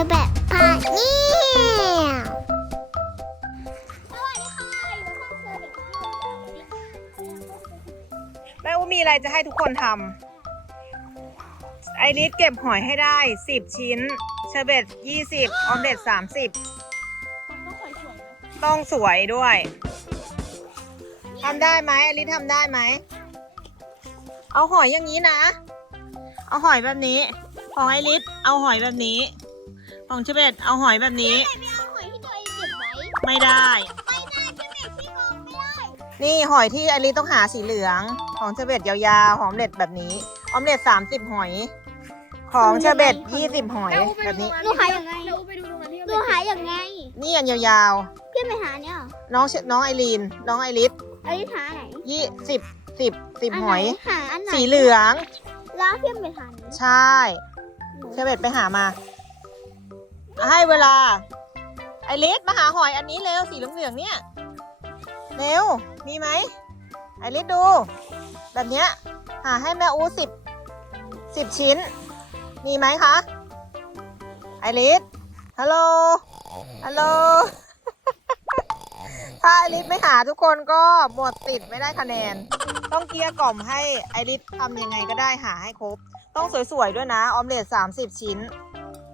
อแบบพาเนี่ยสวัสดีค่ะอยู่ข้างเซอร์เด็กแม่อูมีอะไรจะให้ทุกคนทำไอริสเก็บหอยให้ได้ 10 ชิ้น เชอร์เบต20 ออมเล็ต30 ต้องสวยด้วยทำได้ไหมไอริสทำได้ไหม เอาหอยอย่างนี้นะ เอาหอยแบบนี้ ของไอริสเอาหอยแบบนี้ ของเชอร์เบตเอาหอยแบบนี้ ไม่เอาหอยที่ตัวเองเก็บไว้ไม่ได้ไม่ได้ใช่ไหมที่มองไม่ได้นี่หอยที่ไอริสต้องหาสีเหลือง ของเชอร์เบตยาวๆหอมเล็ดแบบนี้ออมเล็ต30หอย ของเชอร์เบต20หอยแบบนี้ หนูหายังไงเราไปดูตรงนั้นที่หนูหายังไงนี่อันยาวพี่ไปหาเนี่ยเหรอๆ น้องเชน้องไอรีน น้องไอริสไอ้หาไหนยี่สิบสิบสิบนหไนอย หาอันไหนสีเหลือง แล้วพี่ไปหานี้ใช่เชอร์เบตไปหามา ให้เวลา ไอริสมาหาหอยอันนี้เร็วสีเหลืองๆเนี่ยเร็วมีไหมไอริสดู แบบเนี้ยหาให้แม่อูสิบสิบชิ้น มีไหมคะ ไอริสฮัลโหล ฮัลโหล ถ้าไอริสไม่หาทุกคนก็หมดติดไม่ได้คะแนน ต้องเกลี้ยกล่อมให้ไอริสทำยังไงก็ได้หาให้ครบ ต้องสวยๆด้วยนะ ออมเล็ต30 ชิ้น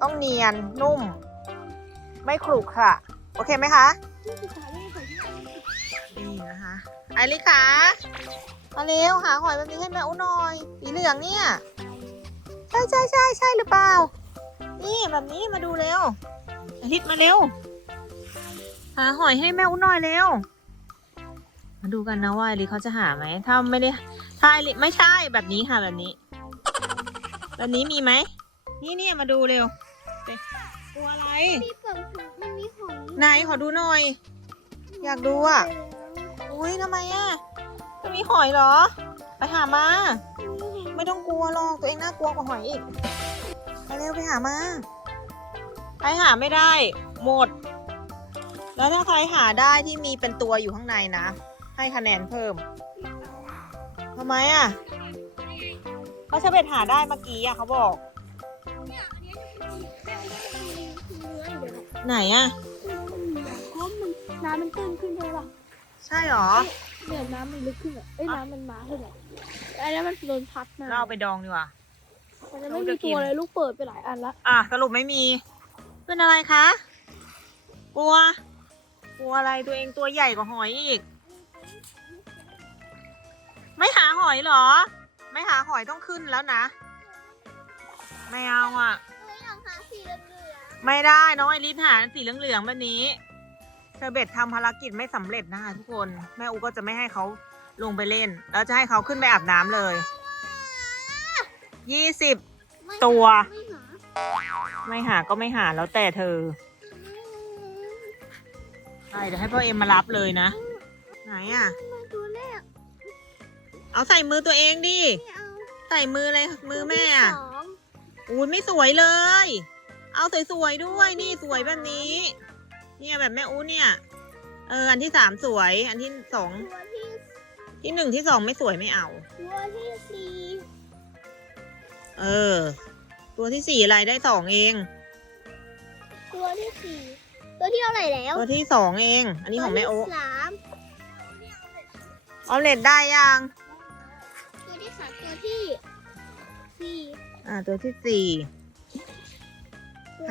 ต้องเนียนนุ่ม ไม่ขรุขระโอเคไหมคะนี่นะคะไอริขามาเร็วหาหอยแบบนี้ให้แม่อุ้หน่อยสีเหลืองเนี่ย ใช่ใช่ใช่ใช่หรือเปล่า นี่แบบนี้มาดูเร็วไอริสมาเร็ว หาหอยให้แม่อุ้หน่อยเร็วมาดูกันนะว่าไอริเขาจะหาไหมถ้าไม่ได้ถ้าไอริไม่ใช่แบบนี้ค่ะแบบนี้ แบบนี้มีไหมนี่เนี่ยมาดูเร็ว เอ๊ะตัวอะไร มีเปิดมันมีหอยไหนขอดูหน่อย อยากดูอะ อุ้ยทำไมอะจะมีหอยเหรอ ไปหามา ไม่ต้องกลัวหรอก ตัวเองน่ากลัวกว่าหอยอีก ไปเร็วไปหามา ใครหาไม่ได้ หมด แล้วถ้าใครหาได้ที่มีเป็นตัวอยู่ข้างในนะ ให้คะแนนเพิ่ม ทำไมอะเขาเชเบตหาได้เมื่อกี้อะเขาบอก ไหนอะเพราะมันน้ำมันตื้นขึ้นใช่ปะใช่เหรอเนี่ยน้ำมันลึกขึ้นอะเอ้ยน้ำมันมาขึ้นอะอันนี้มันโดนพัดมาเราเอาไปดองดีกว่ามันจะไม่มีตัวเลยลูกเปิดไปหลายอันละอะสรุปไม่มี เป็นอะไรคะ กลัว กลัวอะไรตัวเองตัวใหญ่กว่าหอยอีก ไม่หาหอยเหรอ ไม่หาหอยต้องขึ้นแล้วนะ ไม่เอาอะหนูอยากหาสีเหลือง ไม่ได้น้องไอริสหาสีเหลืองๆแบบนี้เชอร์เบตทำภารกิจไม่สำเร็จนะคะทุกคนแม่อูก็จะไม่ให้เขาลงไปเล่น แล้วจะให้เขาขึ้นไปอาบน้ำเลยยี่สิบๆไม่ตัว ไม่หาไม่หาก็ไม่หาแล้วแต่เธอใช่เดี๋ยวให้พ่อเอ็มมารับเลยนะ ไหนอะ มาตัวแรกเอาใส่มือตัวเองดิ ไม่เอาใส่มือเลยมือแม่สอะอง อุ้ยไม่สวยเลย เอาสวยๆด้วยนี่สวยแบบนี้ เนี่ยแบบแม่อู้เนี่ย เออ อันที่สามสวย อันที่สองตัวที่ที่หนึ่งที่สองไม่สวยไม่เอา ตัวที่สี่เออ ตัวที่สี่อะไรได้สองเอง ตัวที่สี่ตัวที่เท่าไหร่แล้วตัวที่สองเอง อันนี้ของแม่โอ๊ตัวที่สามออมเล็ตได้ยังตัวที่สามตัวที่สี่อ่าตัวที่สี่ตัว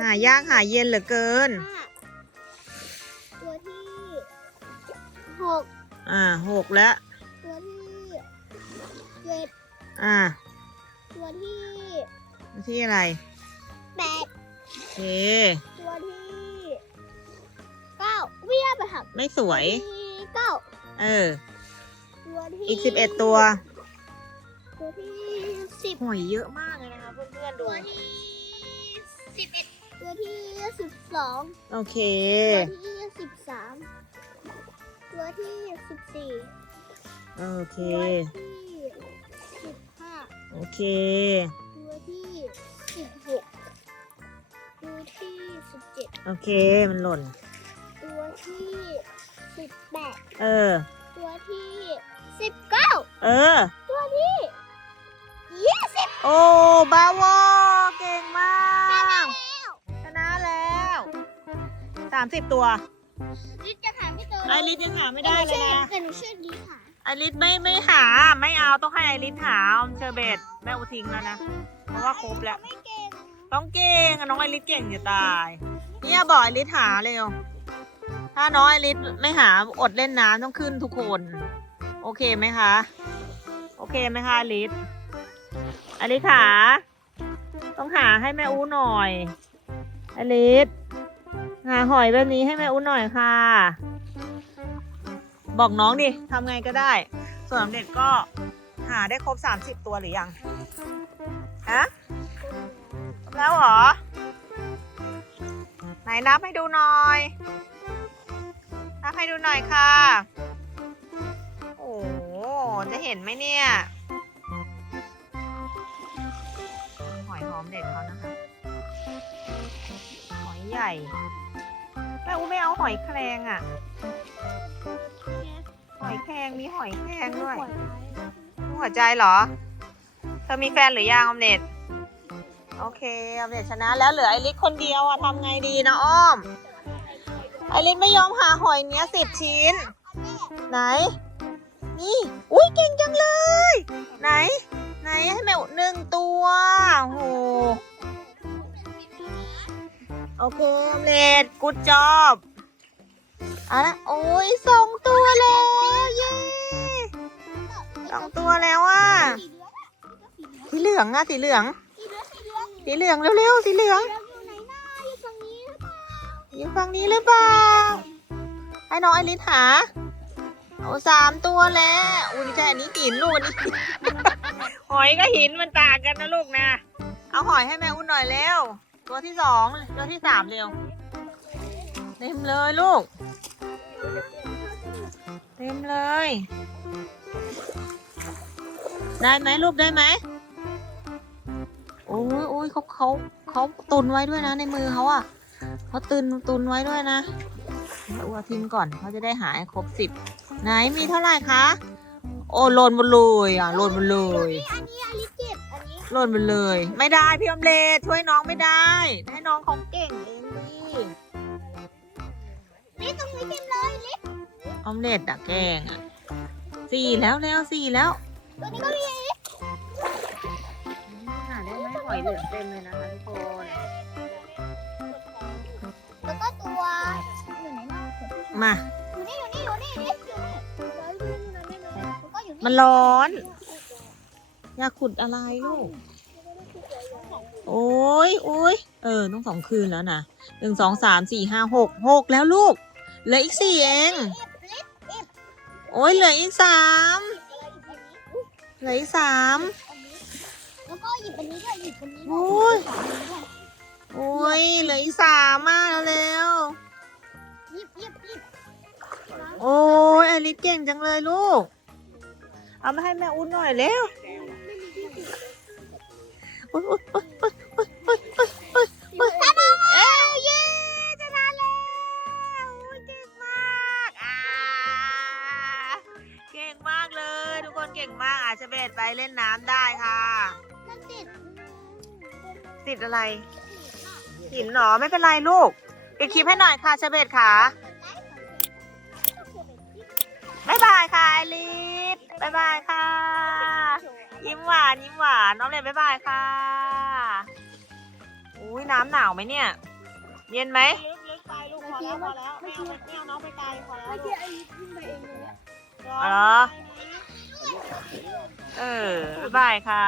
หายากหาเย็นเหลือเกินห้าตัวที่หกอ่าหกแล้ว ตัวที่เจ็ดอ่า ตัวที่ที่อะไรแปดโอเค ตัวที่เก้าวิ่งไปหักไม่สวย ที่เก้าเออ ตัวที่อีกสิบเอ็ดตัว ตัวที่สิบหอยเยอะมากเลยนะคะเพื่อนๆดู ตัวที่สิบเอ็ดตัวที่ สิบสองโอเค ตัวที่สิบสามตัวที่สิบสี่โอเค ตัวที่สิบห้าโอเค ตัวที่สิบหกตัวที่สิบเจ็ดโอเค มันหล่น ตัวที่สิบแปดเออ ตัวที่สิบเก้าเออ ตัวที่ยี่สิบ โอ้ บาวอเก่งมาก สามสิบตัวลิศจะหาไม่เจอไอริสยังหาไม่ได้เลยนะแต่หนูชื่อลิศค่ะไอริสไม่ไม่หาไม่เอาต้องให้ไอริสหาเอาเชอร์เบตแม่อุทิ้งแล้วนะเพราะว่าครบแล้วไม่เก่งต้องเก่งอะน้องไอริสเก่งจะตายเนี่ยบอกไอริสหาเร็วถ้าน้องไอริสไม่หาอดเล่นน้ำต้องขึ้นทุกคน โอเคไหมคะ โอเคไหมคะไอริสไอริสขาต้องหาให้แม่อู้หน่อยไอริส หาหอยแบบนี้ให้แม่อู้นหน่อยค่ะ บอกน้องดิทำไงก็ได้ ส่วนสำเด็จก็หาได้ครบ 30 ตัวหรือยังฮะแล้วเหรอ ไหนนับให้ดูหน่อย นับให้ดูหน่อยค่ะ โอ้โหจะเห็นไหมเนี่ย หอยหอมเด็ดเขานะคะ หอยใหญ่ อูไม่เอาหอยแครงอะ หอยแครงมีหอยแครงด้วยหัวใจเหรอ เธอมีแฟนหรือยังออมเน็ตโอเคออมเน็ตชนะแล้วเหลือไอริสคนเดียวอะทำไงดีนะอ้อม ไอริสไม่ยอมหาหอยเนี้ยสิบชิ้น ไหน นี่ อุ้ยเก่งจังเลย ไหน ไหนให้แมวหนึ่งตัวโอ้โห โอเคออมเน็ตกูดจอบอะนะโอ้ยสองตัวแล้ว เย้สองตัวแล้วอะ สีเหลืองอะสีเหลือง สีเหลืองเร็วๆ สีเหลือง อยู่ฝั่งนี้หรือเปล่า ให้น้องไอริสหา เอาสามตัวแล้ว อุ้ยไม่ใช่อันนี้หินลูกอันนี้หินหอยกับหินมันต่างกันนะลูกนะ เอาหอยให้แม่อุ้นหน่อยเร็ว ตัวที่สองตัวที่สามเร็ว เต็มเลยลูก เต็มเลย ได้ไหมลูกได้ไหมโอ้ยโอ้ยเขาเขาเขาตุนไว้ด้วยนะในมือเขาอะเขาตุนตุนไว้ด้วยนะเดี๋ยวเอาทิ้งก่อนเขาจะได้หาให้ครบสิบไหนมีเท่าไหร่คะ โอ้หล่นหมดเลยอะหล่นหมดเลยอันนี้ หล่นหมดเลย ไม่ได้พี่อมเลช่วยน้องไม่ได้ ให้น้องเขาเก่งเองดิลิศตรงนี้เต็มเลยลิศออมเล็ตอะแกล้งอะสี่แล้วแล้วสี่แล้วตัวนี้ก็มีหาได้ไหมหอยเหลืองเต็มเลยนะคะทุกคนแล้วก็ตัวอยู่ไหนนะมาอยู่นี่อยู่นี่อยู่นี่ลิศอยู่นี่แล้วก็อยู่นี่มันร้อน อยากขุดอะไรลูก โอ้ยโอ้ยเออ ต้องสองคืนแล้วนะหนึ่งสองสามสี่ห้าหกหกแล้วลูก เหลืออีกสี่เอง โอ้ยเหลืออีกสามเหลืออีกสามแล้วก็หยิบอันนี้ด้วยหยิบอันนี้ด้โอ้ยโอ้ยเหลืออีกสามมากแล้วหยิบหยิบหยิบโอ้ยอริสเก่งจังเลยลูก เอามาให้แม่อุ้นหน่อยเร็ว อ๊ยโอ๊ยโอ๊ยโอ๊ยโอ๊ยโอ๊ยโอ๊ยโอ๊ยโอ๊ยเอ้ยเย้ชนะแล้วโอ้ยเก่งมากอ่าเก่งมากเลย ทุกคนเก่งมากอาชเบตไปเล่นน้ำได้ค่ะ มันติดติดอะไร หินเหรอไม่เป็นไรลูกปิดคลิปให้หน่อยค่ะชเบตค่ะบ๊ายบายค่ะไอริสบ๊ายบายค่ะ ยิ้มหวานยิ้มหวานน้องเรนบ๊ายบายค่ะ อุ้ยน้ำหนาวไหมเนี่ย เย็นไหมลึกๆไปลูกพอแล้วพอแล้วไม่เอาไม่เอาน้องไปไกลพอแล้วเมื่อกี้ไอ้ลิศขึ้นไปเองเลยเนี่ยอ๋อ เออ บ๊ายบายค่ะ